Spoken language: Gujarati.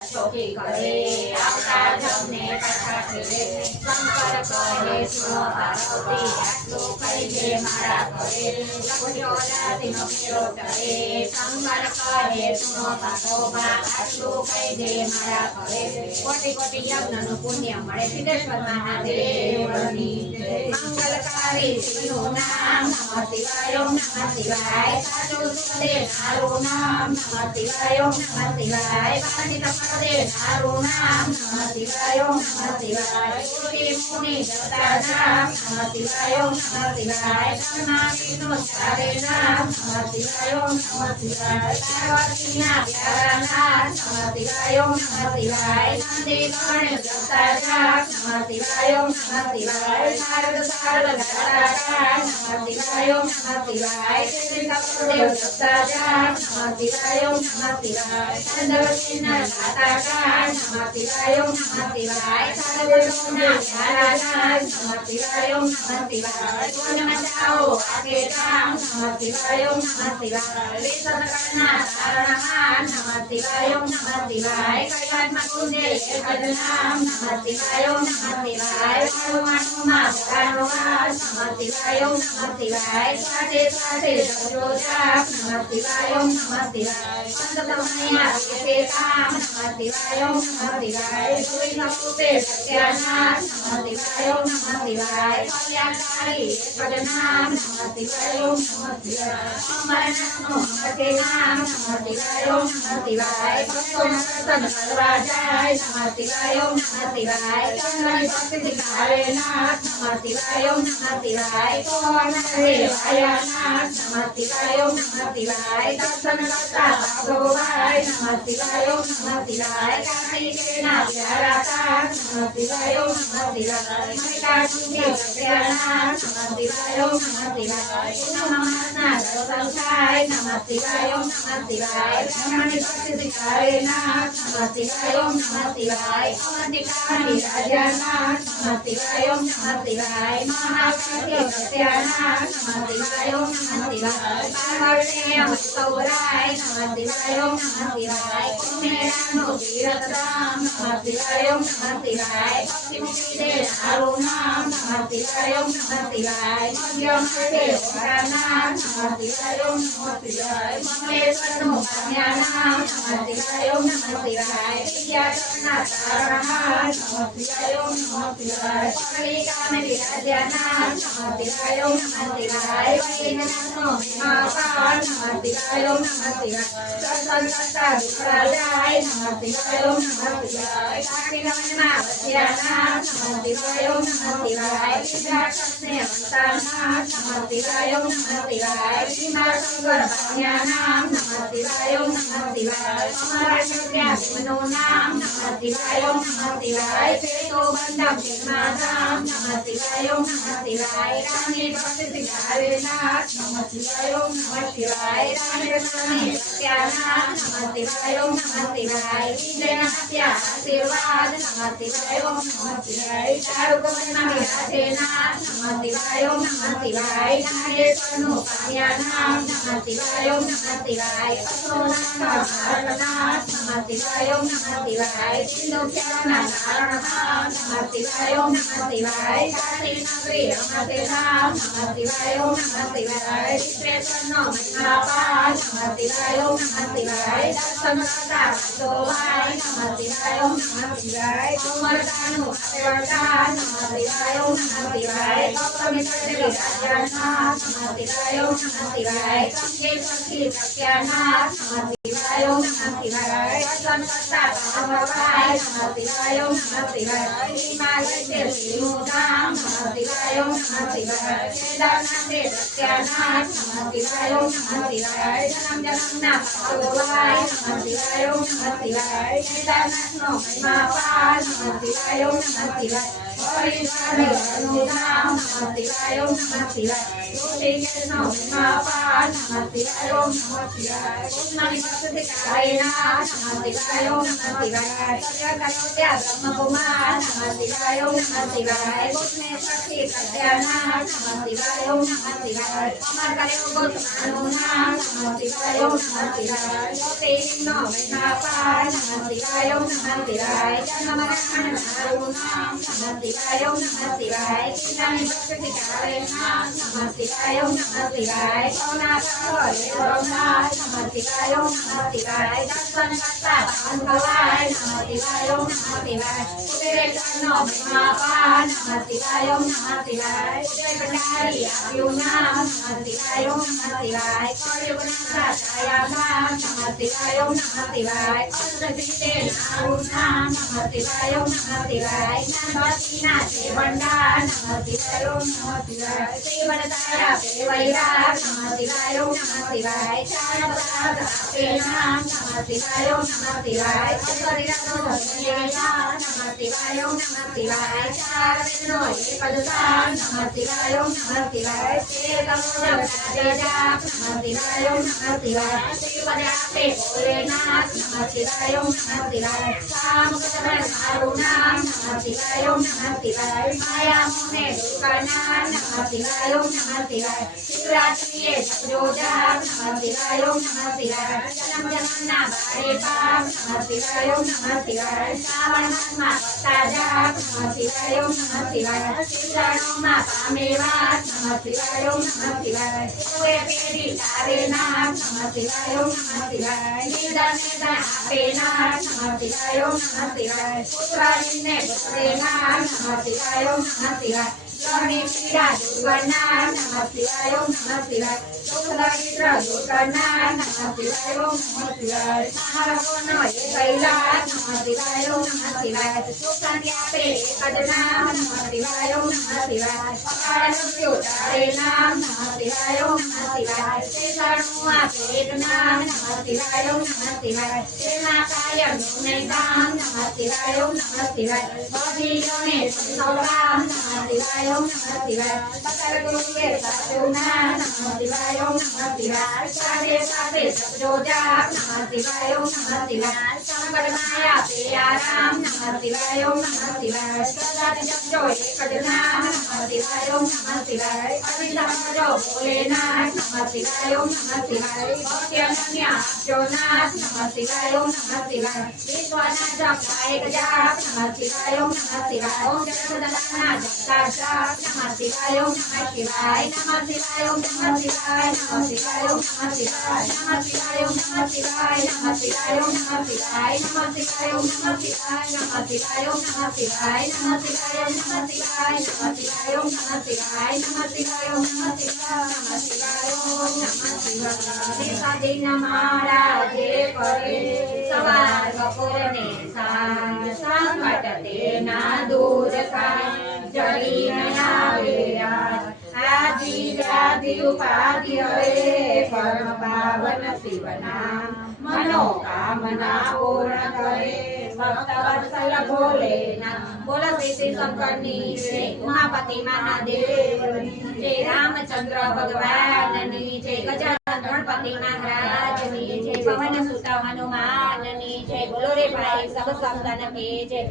ચોકી કરે આવતા જમને પાછા ફેરે શંકર કહે સુનો પાર્વતી આટલું કઈ દે મારા ઘરે લખોલાતીનો ફેરો ચડે શંકર કહે સુનો પાર્વતી આટલું કઈ દે મારા ઘરે કોટી કોટી યજ્ઞનું પુણ્ય મળે સિદ્ધેશ્વર મહાદેવની મંગલકારી શિવનું નામ નમઃ શિવાય ઓમ નમઃ શિવાય સાચું સુખદે નારું નામ નમઃ શિવાય ઓમ નમઃ શિવાય પાણી તપદે નારું નામ નમઃ શિવાય ઓમ નમઃ શિવાય કોટી મુનિ દેવતા નામ નમઃ શિવાય ઓમ નમઃ શિવાય કર્ણાવીનો ચારે નામ નમઃ શિવાય ઓમ નમઃ શિવાય પાર્વતીના પ્યારા નામ નમઃ શિવાય ઓમ નમઃ શિવાય નંદી ગણેશ દેવતા નામ નમઃ શિવાય ઓમ નમઃ શિવાય નારદ સારદ દાતા નમઃ શિવાય ઓમ નમઃ શિવાય દેવ દેવતા નામ નમઃ શિવાય ઓમ નમઃ શિવાય ચંદ્રસેના દાતા નમઃ શિવાય ઓમ નમઃ શિવાય સર્વલોકના પ્યારા નામ નમઃ શિવાય ઓમ નમઃ શિવાય વનમચાઓ આગે નામ નમઃ શિવાય ઓમ નમઃ શિવાય વેસનકરના તારણહાર નમઃ શિવાય ઓમ નમઃ શિવાય કૈલાસમાં કુંડે એક જ નામ નમઃ શિવાય ઓમ નમઃ શિવાય વાણુમાં ભગવાનનો વાસ નમઃ શિવાય ઓમ નમઃ શિવાય સ્વાસે સ્વાસે જપજો જાપ નમઃ શિવાય ઓમ નમઃ શિવાય સંતતમૈયા કેતે કામ નમઃ શિવાય ઓમ નમઃ શિવાય જોઈ નપુતે સત્યાનાથ નમઃ શિવાય ઓમ નમઃ શિવાય કલ્યાણકારી એક જ નામ નમઃ શિવાય ઓમ નમઃ શિવાય અમરનાથનું અમરતે નામ નમઃ શિવાય ઓમ નમઃ શિવાય ભક્તોના દર્શન કરવા જાય નમઃ શિવાય ઓમ નમઃ શિવાય ચંદ્રની ભક્તિ ધારે નાથ નમઃ શિવાય ઓમ નમઃ શિવાય કોવર્ણરે વાયાનાથ નમઃ શિવાય ઓમ નમઃ શિવાય દર્શન કરતા ભાગોવાય નમઃ શિવાય ઓમ નમઃ શિવાય કાર્તિકેયના પ્યારા તાર નમઃ શિવાય ઓમ નમઃ શિવાય મલ્લિકાર્જુનજી સત્યાનાથ નમઃ શિવાય ઓમ નમઃ શિવાય પૂનમમાસના દર્શન થાય નમઃ શિવાય ઓમ નમઃ શિવાય બ્રહ્મણની ભક્તિ ધારે નાથ નમઃ શિવાય ઓમ નમઃ શિવાય અવંતિકાની રાજાનાથ નમઃ શિવાય ઓમ નમઃ શિવાય મહાકાળી સત્યાનાથ નમઃ શિવાય ઓમ નમઃ શિવાય પાર્વતીય સૌરાય નમઃ શિવાય ઓમ નમઃ શિવાય કુમેરાનો તીર્થધામ નમઃ શિવાય ઓમ નમઃ શિવાય ભક્તિ મુક્તિ દે નારું નામ નમઃ શિવાય ઓમ નમઃ શિવાય મધ્યમતે ઓમકારનાથ નમઃ શિવાય ઓમ નમઃ શિવાય મંગલેશ્વરનું પામ્યા નામ નમઃ શિવાય ઓમ નમઃ શિવાય વિદ્યાચરના તારણહાર નમઃ શિવાય ઓમ નમઃ શિવાય પગલીકાને વિરાજ્યાનાથ નમઃ શિવાય ઓમ નમઃ શિવાય વૈદ્યનાથનો મહાકાળ નમઃ શિવાય ઓમ નમઃ શિવાય દર્શન કરતા દુખડા જાય નમઃ શિવાય ઓમ નમઃ શિવાય કાકીનવનના વસ્યાનાથ નમઃ શિવાય ઓમ નમઃ શિવાય વિદ્યાચરને વંતાનાથ નમઃ શિવાય ઓમ નમઃ શિવાય ભીમાશંકર ભાન્યાનામ નમઃ શિવાય ઓમ નમઃ શિવાય અમરેશ્વર્યા ભીમનું નામ નમઃ શિવાય ઓમ નમઃ શિવાય ચેતો બંધમ ભીમાધામ નમઃ શિવાય ઓમ નમઃ શિવાય રામની ભક્તિ ધારે નાથ નમઃ શિવાય ઓમ નમઃ શિવાય રામેશ્વરની સત્યાનાથ નમઃ શિવાય ઓમ નમઃ શિવાય વિજયના આપ્યા આશીર્વાદ નમઃ શિવાય ઓમ નમઃ શિવાય ચારુકવનમાં વિરાજે નાથ નમઃ શિવાય ઓમ નમઃ શિવાય નાગેશ્વરનું પામ્યા નામ નમઃ શિવાય ઓમ નમઃ શિવાય અસુરનાથ ભારતનાથ નમઃ શિવાય ઓમ નમઃ શિવાય સિંધુખ્યાના નારણહાર નમઃ શિવાય ઓમ નમઃ શિવાય કાશી નગરી રમતે નામ નમઃ શિવાય ઓમ નમઃ શિવાય વિશ્વેશ્વરનો મહિમા પાર નમઃ શિવાય ઓમ નમઃ શિવાય દર્શન કરતા ભક્તોવાય નમઃ શિવાય ઓમ નમઃ શિવાય અમરતાનું વરદાન નમઃ શિવાય ઓમ નમઃ શિવાય ગૌતમીશ્વરી રાજાનાથ નમઃ શિવાય ઓમ નમઃ શિવાય સંકેશ્વરથી સત્યાનાથ નમઃ શિવાય ઓમ નમઃ શિવાય દર્શન કરતા ભાગવાય નમઃ શિવાય ઓમ નમઃ શિવાય હિમાલય શિવનું ધામ નમઃ શિવાય ઓમ નમઃ શિવાય કેદારનાથે સત્યાનાથ નમઃ શિવાય ઓમ નમઃ શિવાય જન્મ જન્મના ભગવાય નમઃ શિવાય ઓમ નમઃ શિવાય કેદારનાથનો મહિમા પાર નમઃ શિવાય ઓમ નમઃ શિવાય હરિદ્વારનું નામ નમઃ શિવાય ઓમ નમઃ શિવાય ઋષિકેશનો મહાપા નમઃ શિવાય ઓમ નમઃ શિવાય કૃષ્ણની ભક્તિ કારેના નમઃ શિવાય ઓમ નમઃ શિવાય સર્વકરોત્યા બ્રહ્મકુમાર નમઃ શિવાય ઓમ નમઃ શિવાય કૃષ્ણે સખી પ્રત્યાના નમઃ શિવાય ઓમ નમઃ શિવાય અમર કર્યો ગોસ્વામીનું નામ નમઃ શિવાય ઓમ નમઃ શિવાય જ્યોતિર્લિંગનો મહાપા નમઃ શિવાય ઓમ નમઃ શિવાય જન્મમરણ મારું નામ નમઃ શિવાય ઓમ નમઃ શિવાય કૃષ્ણની ભક્તિ કારેના નમઃ શિવાય ઓમ નમઃ શિવાય કરુણા કરો નમઃ શિવાય ઓમ નમઃ શિવાય દર્શન કરતા પાવન ભવાય નમઃ શિવાય ઓમ નમઃ શિવાય કુબેરનો મહાપા નમઃ શિવાય ઓમ નમઃ શિવાય કુબેર ભંડારી આપ્યું નામ નમઃ શિવાય ઓમ નમઃ શિવાય કળયુગના છાયા નમઃ શિવાય ઓમ નમઃ શિવાય અષ્ટસિદ્ધે નારું નામ નમઃ શિવાય ઓમ નમઃ શિવાય જ્ઞાનવતીના છે ભંડાર નમઃ શિવાય ઓમ નમઃ શિવાય શ્રી વરદાયા પેવૈરા નમઃ શિવાય ઓમ નમઃ શિવાય ચાર પદાર્થ આપે નામ નમઃ શિવાય ઓમ નમઃ શિવાય અસરિયાનો ધન્યયા નમઃ શિવાય ઓમ નમઃ શિવાય ચાર વેદનો એક જ સાર નમઃ શિવાય ઓમ નમઃ શિવાય તે તમોજબ રાજા નમઃ શિવાય ઓમ નમઃ શિવાય શ્રી વરાપે ભોલેનાથ નમઃ શિવાય ઓમ નમઃ શિવાય કામ કરણ મારું નામ નમઃ શિવાય ઓમ નમઃ શિવાય માયા મોને દૂર કરનાર નમઃ શિવાય ઓમ નમઃ શિવાય શિવરાત્રિએ જપજો જાપ નમઃ શિવાય ઓમ નમઃ શિવાય જન્મ જન્મના બારે પાપ નમઃ શિવાય ઓમ નમઃ શિવાય શ્રાવણ માસમાં કરતા જાપ નમઃ શિવાય ઓમ નમઃ શિવાય શિવરાણોમાં પામે વાત નમઃ શિવાય ઓમ નમઃ શિવાય કોએ પેઢી તારે નામ નમઃ શિવાય ઓમ નમઃ શિવાય નિદાને આપે નામ નમઃ શિવાય ઓમ નમઃ શિવાય પુત્રાણીને પુત્રે નામ નમઃ શિવાય ઓમ નમઃ શિવાય જળની પીડા દૂર કરનાર નમઃ શિવાય ઓમ નમઃ શિવાય દુઃખ દરિદ્ર દૂર કરનાર નમઃ શિવાય ઓમ નમઃ શિવાય મહારાજોનો એ કૈલાસ નમઃ શિવાય ઓમ નમઃ શિવાય સુખ શાંતિ આપે એક જ નામ નમઃ શિવાય ઓમ નમઃ શિવાય અકાળ મૃત્યુ તારે નામ નમઃ શિવાય ઓમ નમઃ શિવાય શેષાણું આપે એક નામ નમઃ શિવાય ઓમ નમઃ શિવાય તેના કાયમનું નિદાન નમઃ શિવાય ઓમ નમઃ શિવાય બધી સંતોરામ નમઃ શિવાય ઓમ નમઃ શિવાય પતર ગુરુએ સાચું નામ નમઃ શિવાય ઓમ નમઃ શિવાય સાથે સાથે જપજો જાપ નમઃ શિવાય ઓમ નમઃ શિવાય શંકર માયા પ્રિયા નમઃ શિવાય ઓમ નમઃ શિવાય સદા જપજો એક જ નામ નમઃ શિવાય ઓમ નમઃ શિવાય અવિદ્યાજો ભોલેનાથ નમઃ શિવાય ઓમ નમઃ શિવાય ભક્તિ અનન્ય આપજો નાથ નમઃ શિવાય ઓમ નમઃ શિવાય વિશ્વના જપતા એક જાપ નમઃ શિવાય ઓમ નમઃ શિવાય ઓમ જગદલના જપતા જાપ નમઃ શિવાય ઓમ નમઃ શિવાય નમઃ શિવાય ઓમ નમઃ શિવાય નમઃ શિવાય ઓમ નમઃ શિવાય નમઃ શિવાય ઓમ નમઃ શિવાય નમઃ શિવાય ઓમ નમઃ શિવાય નમઃ શિવાય ઓમ નમઃ શિવાય નમઃ શિવાય ઓમ નમઃ શિવાય નમઃ શિવાય ઓમ નમઃ શિવાય નમઃ શિવાય ઓમ નમઃ શિવાય નમઃ શિવાય ઓમ નમઃ શિવાય નમઃ શિવાય ઓમ નમઃ શિવાય દેખાદિન મારા જે કરે સવાર બપોર ને સાંજ સંકટ તેના દૂર થાય જડી ન આવે આદિ વ્યાધિ ઉપાધિ હરે પરમ પાવન શિવના મનોકામના પૂર્ણ કરે ભક્ત વત્સલ ભોલેના બોલો શ્રી શંકરની જય ઉમાપતિ મહાદેવની જય રામચંદ્ર ભગવાનની જય ગજાનન ગણપતિ મહારાજની જય પવન સુત હનુમાનની જય બોલો રે ભાઈ સબ સંતન કે જય